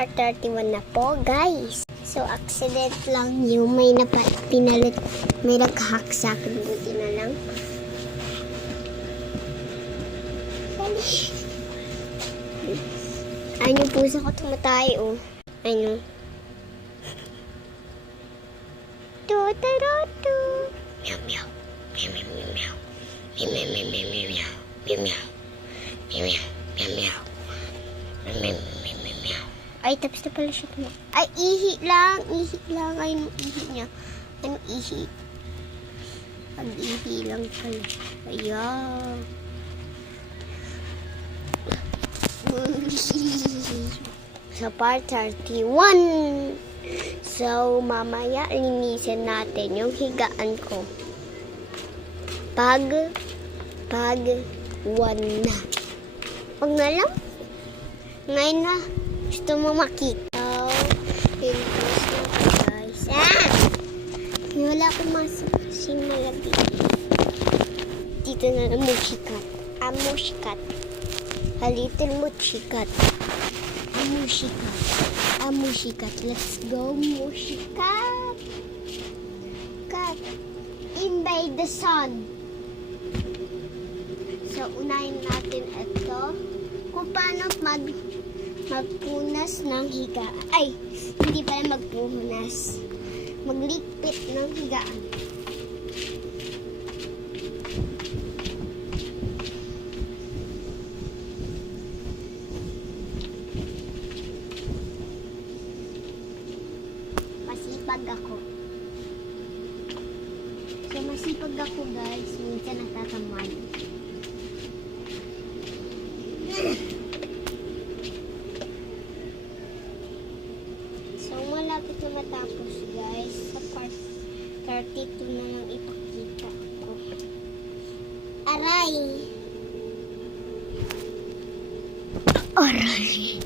part 31 na po, guys. So, accident lang yung may pinalit. May nag-hack sa akin. Buti na lang. Ayun yung puso ko tumatay, oh. Ayun. Tu-tu-tu-tu. Meow, meow. Meow, meow, meow, meow. Meow, meow, meow, meow, meow, meow. Meow, meow. Meow, meow, meow, meow. Meow, meow, meow, meow, meow. Ay, tapos na pala siya tumak. Ay, ihi lang. Ihi lang. Ay, yung ihi niya. Ano ihi? Pag-ihi lang pala. Ayan. Sa part 31. So, mamaya linisin natin yung higaan ko. Pag 1 na. Huwag na lang. Ngayon na. Gusto mo makita. So, linisin na guys. Wala akong masin malagay. Dito na lang mushikat. Mushikat. A little mushikat. Mushikat. Mushikat. Let's go, mushikat. Kat. Invade the sun. So, unahin natin ito. Kung paano magpunas ng higaan. Ay, hindi pala magpunas. Magligpit ng higaan. Masipag ako. So, masipag ako, guys. Minsan natatamad. So, malapit na matapos, guys. Sa part 32 na lang ipakita ko. Aray! Aray!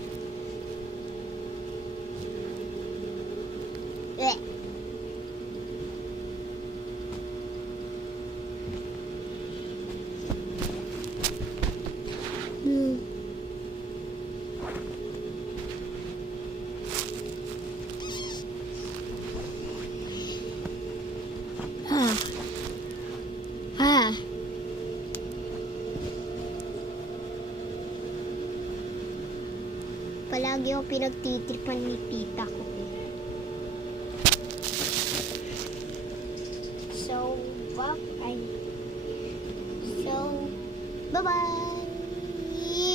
Palagi ako pinagtitripan ni tita ko. So, bye-bye!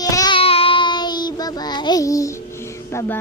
Yay! Bye-bye! Bye-bye!